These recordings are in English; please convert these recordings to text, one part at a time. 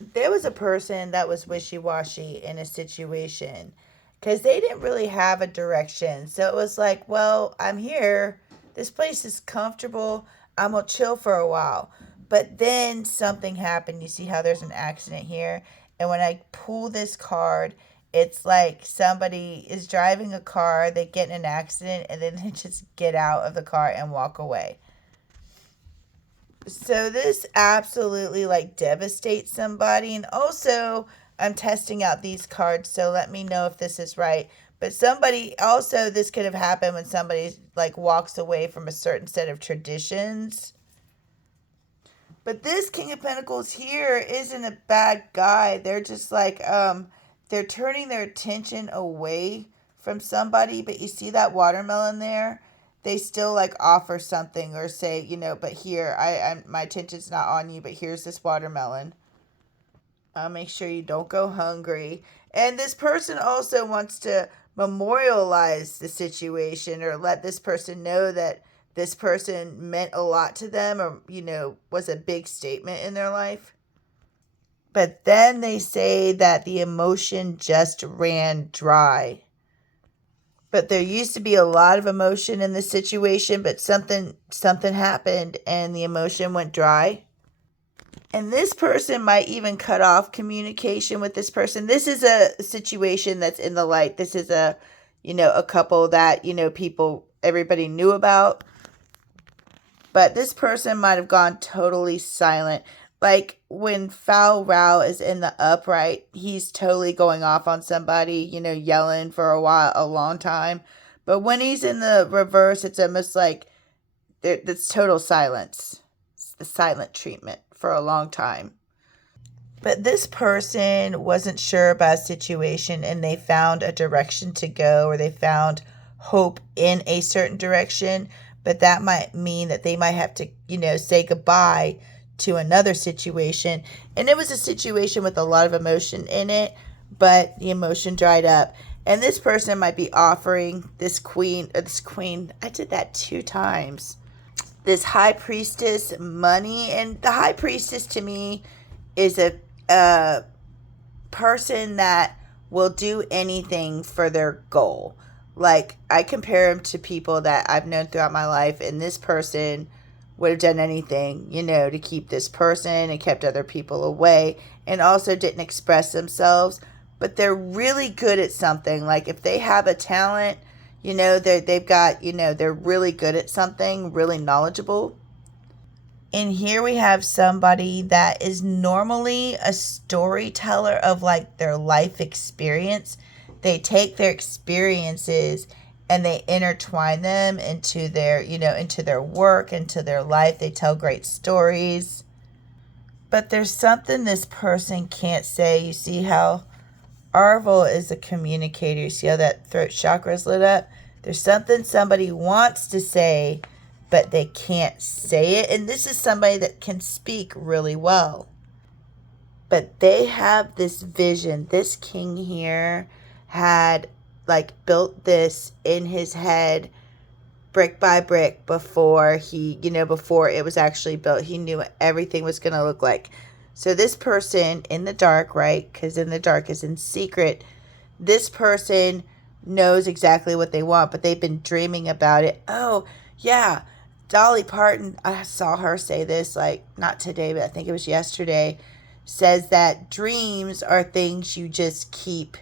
there was a person that was wishy-washy in a situation because they didn't really have a direction. So it was like, well, I'm here. This place is comfortable. I'm going to chill for a while. But then something happened. You see how there's an accident here? And when I pull this card, it's like somebody is driving a car, they get in an accident, and then they just get out of the car and walk away. So this absolutely like devastates somebody. And also, I'm testing out these cards, so let me know if this is right. But somebody also, this could have happened when somebody like walks away from a certain set of traditions. But this King of Pentacles here isn't a bad guy. They're just like they're turning their attention away from somebody, but you see that watermelon there? They still like offer something or say, but here, I my attention's not on you, but here's this watermelon. I'll make sure you don't go hungry. And this person also wants to memorialize the situation or let this person know that this person meant a lot to them or, was a big statement in their life. But then they say that the emotion just ran dry. But there used to be a lot of emotion in this situation, but something happened and the emotion went dry. And this person might even cut off communication with this person. This is a situation that's in the light. This is a couple that, people, everybody knew about. But this person might have gone totally silent. Like when Foul Rao is in the upright, he's totally going off on somebody, yelling for a while, a long time. But when he's in the reverse, it's almost like it's total silence. It's the silent treatment for a long time. But this person wasn't sure about a situation and they found a direction to go or they found hope in a certain direction. But that might mean that they might have to, say goodbye to another situation. And it was a situation with a lot of emotion in it, but the emotion dried up. And this person might be offering this queen, I did that 2 times. This high priestess money. And the high priestess to me is a person that will do anything for their goal. Like, I compare him to people that I've known throughout my life, and this person would have done anything, to keep this person and kept other people away, and also didn't express themselves. But they're really good at something. Like, if they have a talent, they've got, they're really good at something, really knowledgeable. And here we have somebody that is normally a storyteller of like their life experience. They take their experiences and they intertwine them into their, into their work, into their life. They tell great stories. But there's something this person can't say. You see how Arvel is a communicator. You see how that throat chakra is lit up? There's something somebody wants to say, but they can't say it. And this is somebody that can speak really well. But they have this vision. This king here had like built this in his head brick by brick before before it was actually built. He knew what everything was going to look like. So this person in the dark, right? Because in the dark is in secret. This person knows exactly what they want, but they've been dreaming about it. Oh, yeah. Dolly Parton, I saw her say this, like, not today, but I think it was yesterday, says that dreams are things you just keep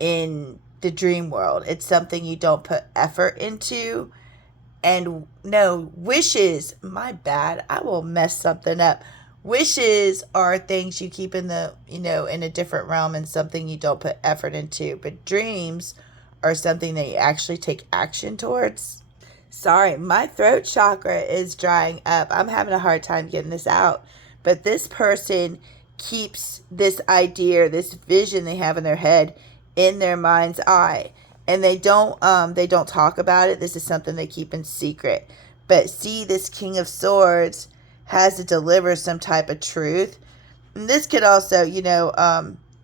in the dream world. It's something you don't put effort into. And no, wishes, my bad, I will mess something up. Wishes are things you keep in the, in a different realm and something you don't put effort into. But dreams are something that you actually take action towards. Sorry, my throat chakra is drying up. I'm having a hard time getting this out. But this person keeps this idea, this vision they have in their head in their mind's eye. And they don't talk about it. This is something they keep in secret. But see, this King of Swords has to deliver some type of truth. And this could also,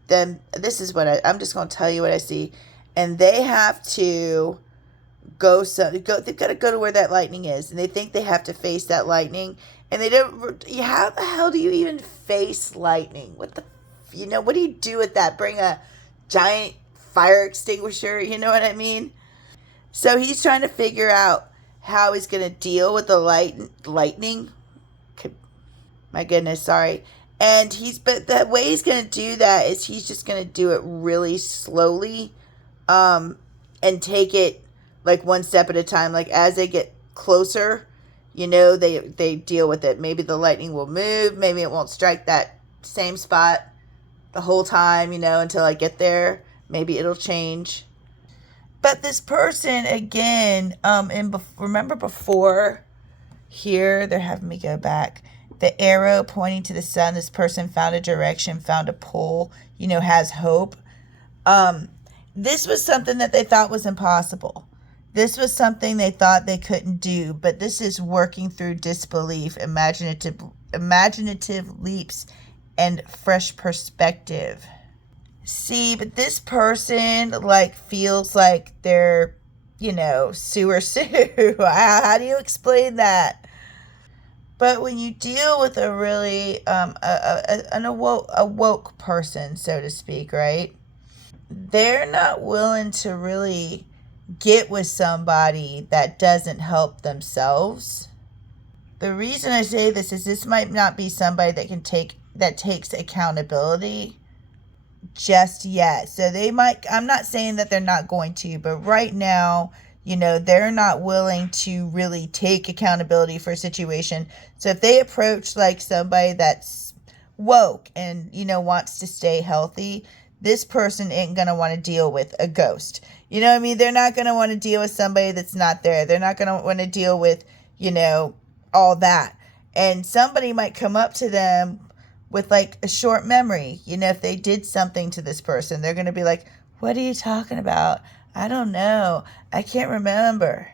then this is what I'm just going to tell you what I see. And they have to they've got to go to where that lightning is, and they think they have to face that lightning, And they don't, how the hell do you even face lightning? What do you do with that? Bring a giant fire extinguisher, you know what I mean? So he's trying to figure out how he's going to deal with the lightning. My goodness, sorry. But the way he's going to do that is he's just going to do it really slowly, and take it like one step at a time. Like as they get closer, they deal with it. Maybe the lightning will move. Maybe it won't strike that same spot the whole time, until I get there. Maybe it'll change. But this person, again, remember before here, they're having me go back. The arrow pointing to the sun, this person found a direction, found a pull, has hope. This was something that they thought was impossible. This was something they thought they couldn't do, but this is working through disbelief, imaginative leaps, and fresh perspective. See, but this person, feels like they're, sewer sue. How do you explain that? But when you deal with a really, an awoke person, so to speak, right? They're not willing to really get with somebody that doesn't help themselves. The reason I say this is this might not be somebody that takes accountability just yet. So I'm not saying that they're not going to, but right now, they're not willing to really take accountability for a situation. So if they approach like somebody that's woke and, wants to stay healthy, this person ain't going to want to deal with a ghost. You know what I mean? They're not going to want to deal with somebody that's not there. They're not going to want to deal with, all that. And somebody might come up to them with like a short memory. If they did something to this person, they're going to be like, what are you talking about? I don't know. I can't remember.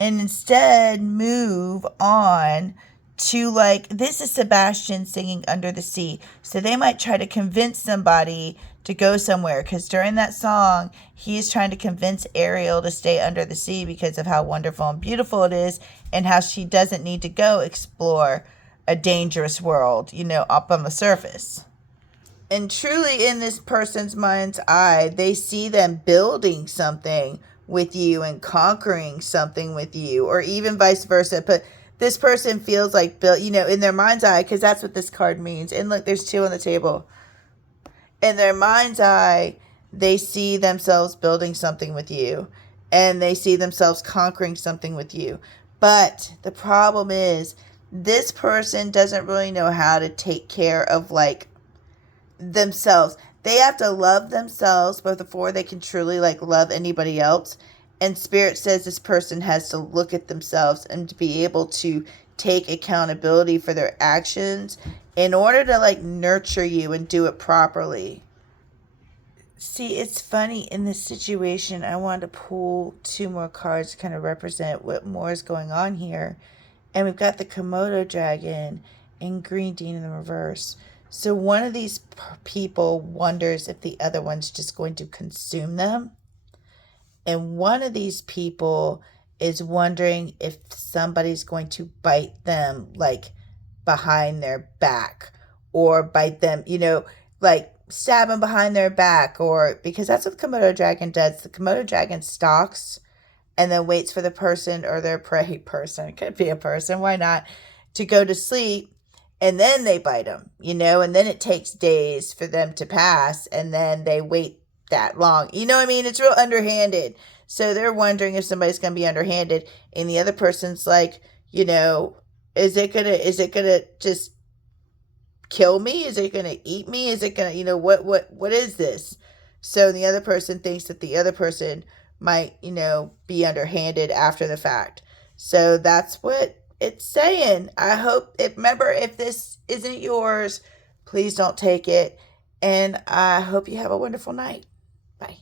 And instead move on to this is Sebastian singing Under the Sea. So they might try to convince somebody to go somewhere, because during that song, he's trying to convince Ariel to stay under the sea because of how wonderful and beautiful it is, and how she doesn't need to go explore a dangerous world, up on the surface. And truly in this person's mind's eye, they see them building something with you and conquering something with you, or even vice versa. But this person feels like in their mind's eye, because that's what this card means. And look, there's two on the table. In their mind's eye, they see themselves building something with you, and they see themselves conquering something with you. But the problem is, this person doesn't really know how to take care of themselves. They have to love themselves before they can truly love anybody else. And Spirit says this person has to look at themselves and to be able to take accountability for their actions in order to nurture you and do it properly. See, it's funny, in this situation, I wanted to pull two more cards to kind of represent what more is going on here. And we've got the Komodo dragon and Green Dean in the reverse. So one of these people wonders if the other one's just going to consume them. And one of these people is wondering if somebody's going to bite them behind their back, or bite them, stab them behind their back, or because that's what the Komodo dragon does. The Komodo dragon stalks and then waits for the person or their prey person, it could be a person, why not, to go to sleep, and then they bite them, and then it takes days for them to pass, and then they wait that long. You know what I mean? It's real underhanded. So they're wondering if somebody's going to be underhanded, and the other person's like, is it gonna just kill me? Is it gonna eat me? Is it gonna, what is this? So the other person thinks that the other person might, be underhanded after the fact. So that's what it's saying. Remember, if this isn't yours, please don't take it. And I hope you have a wonderful night. Bye.